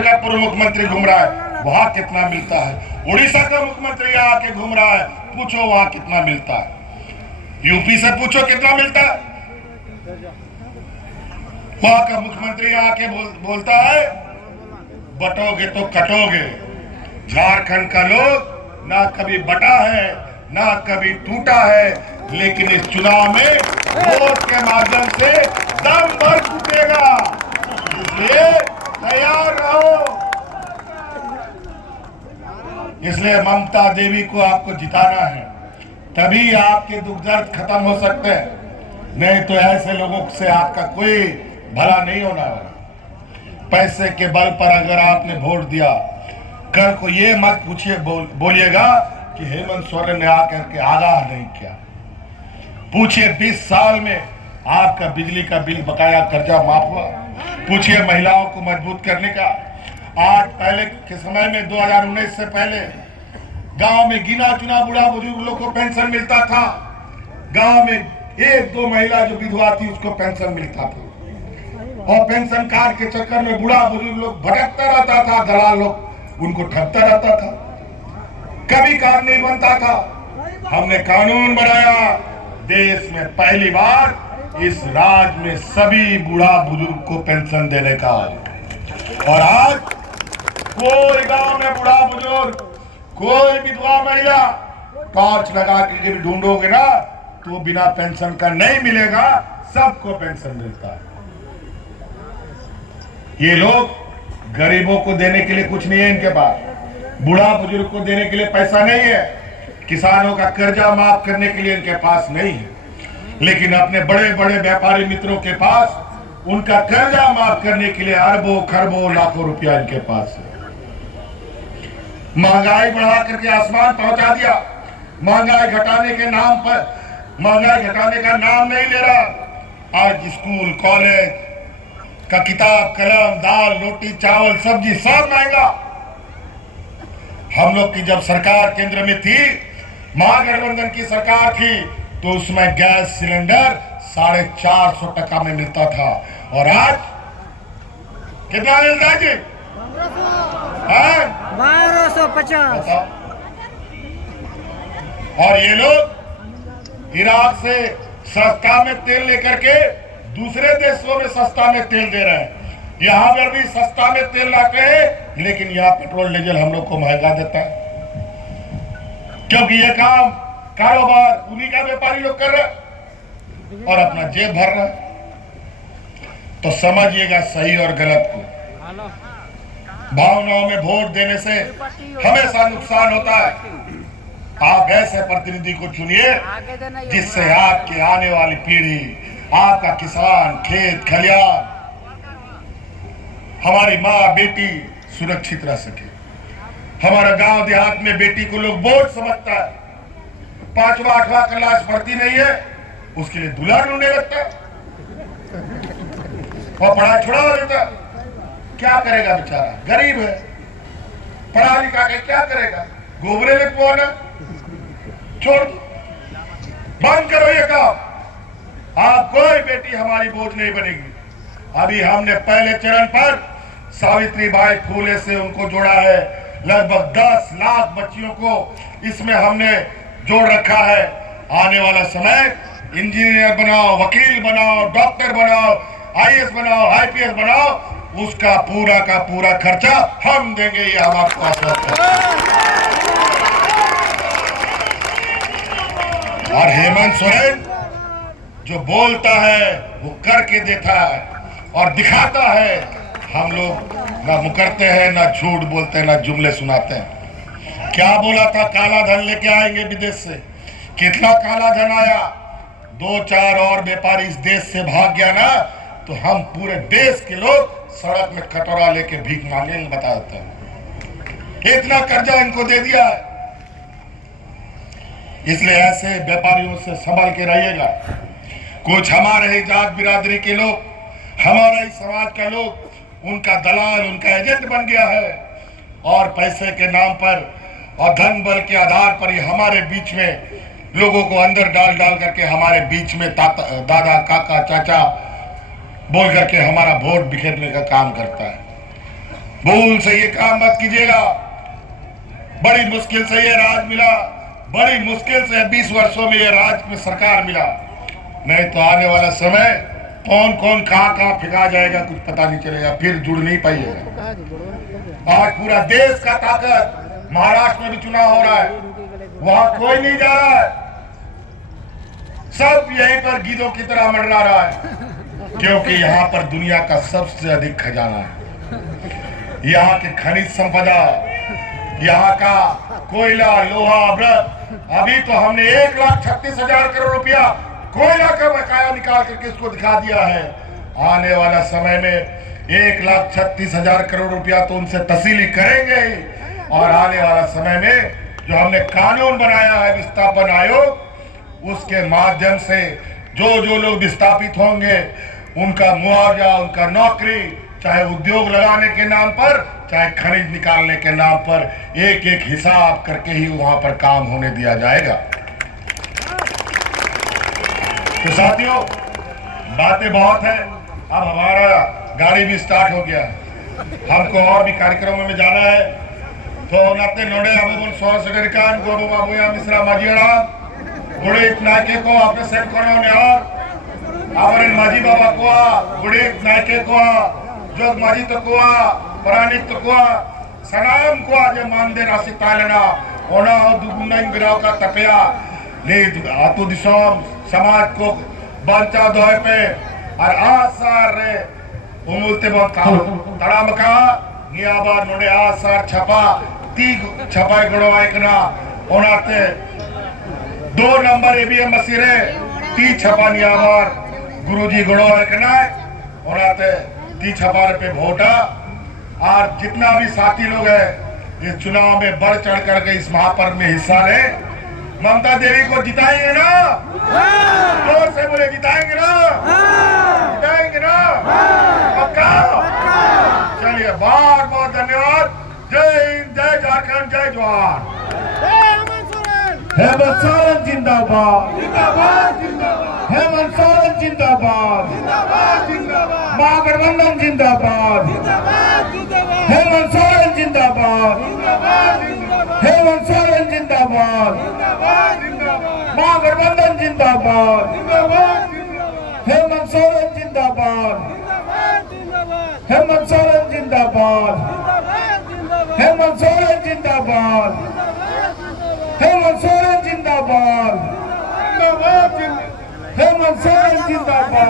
का पूर्व मुख्यमंत्री घूम रहा है, वहां कितना मिलता है। उड़ीसा का मुख्यमंत्री आके घूम रहा है, पूछो वहां कितना मिलता है। यूपी से पूछो कितना मिलता है। वहां का मुख्यमंत्री आके बोलता है बटोगे तो कटोगे। झारखंड का लोग ना कभी बटा है ना कभी टूटा है, लेकिन इस चुनाव में वोट के माध्यम से दम भर टूटेगा। इसलिए तैयार रहो। इसलिए ममता देवी को आपको जिताना है, तभी आपके दुख दर्द खत्म हो सकते हैं। नहीं तो ऐसे लोगों से आपका कोई भला नहीं होना है। पैसे के बल पर अगर आपने वोट दिया, कल को ये मत पूछिए बोलिएगा कि हेमंत सोरेन ने आकर के आगाह नहीं किया। पूछिए 20 साल में आपका बिजली का बिल बकाया कर्जा माफ हुआ। पूछिए महिलाओं को मजबूत करने का। आज पहले के समय में 2019 से पहले गांव में गिना चुना बुढ़ा बुजुर्ग लोग को पेंशन मिलता था। गांव में 1-2 महिला जो विधवा थी उसको पेंशन मिलता था, और पेंशन कार्ड के चक्कर में बुढ़ा बुजुर्ग लोग भटकता रहता था, दलाल लोग उनको ठगता रहता था, कभी कार्ड नहीं बनता था। हमने कानून बनाया, देश में पहली बार इस राज्य में सभी बूढ़ा बुजुर्ग को पेंशन देने का। और आज कोई गांव में बूढ़ा बुजुर्ग, कोई विधवा महिला टॉर्च लगा के ढूंढोगे ना तो बिना पेंशन का नहीं मिलेगा, सबको पेंशन मिलता है। ये लोग गरीबों को देने के लिए कुछ नहीं है इनके पास, बूढ़ा बुजुर्ग को देने के लिए पैसा नहीं है, किसानों का कर्जा माफ करने के लिए इनके पास नहीं है, लेकिन अपने बड़े बड़े व्यापारी मित्रों के पास उनका कर्जा माफ करने के लिए अरबों खरबों लाखों रुपया इनके पास है। महंगाई बढ़ा करके आसमान पहुंचा दिया। महंगाई घटाने के नाम पर, महंगाई घटाने का नाम नहीं ले रहा। आज स्कूल कॉलेज का किताब कलम दाल रोटी चावल सब्जी सब महंगा। हम लोग की जब सरकार केंद्र में थी, महागठबंधन की सरकार थी, तो उसमें गैस सिलेंडर 450 टका में मिलता था, और आज कितना मिलता है जी? 1250। और ये लोग इराक से सस्ता में तेल लेकर के दूसरे देशों में सस्ता में तेल दे रहे हैं। यहाँ पर भी सस्ता में तेल लाते हैं, लेकिन यहाँ पेट्रोल डीजल हम लोग को महंगा देता है, क्योंकि ये काम कारोबार उन्हीं का व्यापारी लोग कर रहे हैं और अपना जेब भर रहे हैं। तो समझिएगा सही और गलत को। भावनाओं में वोट देने से हमेशा नुकसान होता है। आप ऐसे प्रतिनिधि को चुनिए जिससे आपकी आने वाली पीढ़ी, आपका किसान, खेत खलियान, हमारी माँ बेटी सुरक्षित रह सके। हमारा गांव देहात में बेटी को लोग बोझ समझता है। 5वां 8वां क्लास पढ़ती नहीं है, उसके लिए दूल्हा ढूंढने लगता और पढ़ाई छुड़ा देता। क्या करेगा बेचारा, गरीब है, पढ़ा लिखा के क्या करेगा, गोबरे ले पोना। छोड़, बंद करो ये काम। आप कोई बेटी हमारी बोझ नहीं बनेगी। अभी हमने पहले चरण पर सावित्रीबाई फूले से उनको जोड़ा है। लगभग 10 लाख बच्चियों को इसमें हमने जोड़ रखा है। आने वाला समय इंजीनियर बनाओ, वकील बनाओ, डॉक्टर बनाओ, IAS बनाओ, IPS बनाओ, उसका पूरा का पूरा खर्चा हम देंगे, ये हमारे पास है। और हेमंत सोरेन जो बोलता है वो करके देता है और दिखाता है। हम लोग ना मुकरते हैं, ना झूठ बोलते हैं, ना जुमले सुनाते हैं। क्या बोला था, काला धन लेके आएंगे विदेश से। कितना काला धन आया। 2-4 और व्यापारी इस देश से भाग गया ना, तो हम पूरे देश के लोग सड़क में कटोरा लेके भीख मांगेंगे, बता देते हैं। इतना कर्जा इनको दे दिया है। इसलिए ऐसे व्यापारियों से संभल के रहिएगा। कुछ हमारे ही जात बिरादरी के लोग, हमारा ही समाज का लोग उनका दलाल, उनका एजेंट बन गया है, और पैसे के नाम पर और धन बल के आधार पर ये हमारे बीच में लोगों को अंदर डाल करके हमारे बीच में दादा काका चाचा बोल करके हमारा वोट बिखेरने का काम करता है। भूल से ये काम मत कीजिएगा। बड़ी मुश्किल से ये राज मिला, बड़ी मुश्किल से 20 वर्षों में ये राज में सरकार मिला। नहीं तो आने वाला समय कौन कौन कहां फेंका जाएगा कुछ पता नहीं चलेगा, फिर जुड़ नहीं पाइएगा। आज पूरा देश का ताकत, महाराष्ट्र में भी चुनाव हो रहा है, वहां कोई नहीं जा रहा है, सब यहीं पर गीदों की तरह मंडरा रहा है, क्योंकि यहाँ पर दुनिया का सबसे अधिक खजाना है। यहाँ की खनिज संपदा, यहाँ का कोयला, लोहा, अमृत। अभी तो हमने 1,36,000 करोड़ रुपया कोयला का बकाया निकाल करके इसको दिखा दिया है। आने वाला समय में 1,36,000 करोड़ रुपया तो उनसे तहसीली करेंगे ही, और आने वाला समय में जो हमने कानून बनाया है विस्थापन आयोग, उसके माध्यम से जो लोग विस्थापित होंगे उनका मुआवजा, उनका नौकरी, चाहे उद्योग लगाने के नाम पर, चाहे खनिज निकालने के नाम पर, एक एक हिसाब करके ही वहां पर काम होने दिया जाएगा। तो साथियों, बातें बहुत है, अब हमारा गाड़ी भी स्टार्ट हो गया है, हमको और भी कार्यक्रमों में जाना है। तो नाते नोडे अब सोर सगरिकान गोबो बाबूया मिश्रा माजियाड़ा गुड़ित नायके को आपने सेट करने और आवरण माजी बाबा को गुड़ित नायके को जोग माजी तो को परानिक तो को सनाम को आज मानदे राशि तालना ओना दुगुना बिराव का तपया ले आतु दिसोम समाज को बंचा दोहे पे और आसार रे उमुलते बंता तड़ाम का नियाबार नोडे आसार छपा ती छपाई गड़वाई कना ओनाते 2 नंबर एबीएम मसीरे ती छपा नियाबार गुरुजी गड़वाई कना ओनाते ती छपार पे वोटा। और जितना भी साथी लोग है इस चुनाव में बढ़ चढ़ करके इस महापर्व में हिस्सा ले, ममता देवी को जिताएंगे ना? जोर से बोले, जिताएंगे ना? जिताएंगे ना? पक्का? चलिए, बहुत बहुत धन्यवाद। जय हिंद, जय झारखंड, जय जवाहर। हेमंत सोरेन जिंदाबाद, जिंदाबाद, जिंदाबाद। हेमंत सोरेन जिंदाबाद, जिंदाबाद, जिंदाबाद। महागठबंधन जिंदाबाद, जिंदाबाद, जिंदाबाद। हेमंत सोरेन जिंदाबाद, जिंदाबाद, जिंदाबाद। हेमंत सोरेन जिंदाबाद, जिंदाबाद, जिंदाबाद। महागठबंधन जिंदाबाद, जिंदाबाद, जिंदाबाद। हेमंत सोरेन जिंदाबाद, जिंदाबाद, जिंदाबाद। हेमंत सोरेन जिंदाबाद, जिंदाबाद, जिंदाबाद। हेमंत सोरेन जिंदाबाद, हेमंत सोरेन जिंदाबाद, जिंदाबाद, हेमंत सोरेन जिंदाबाद।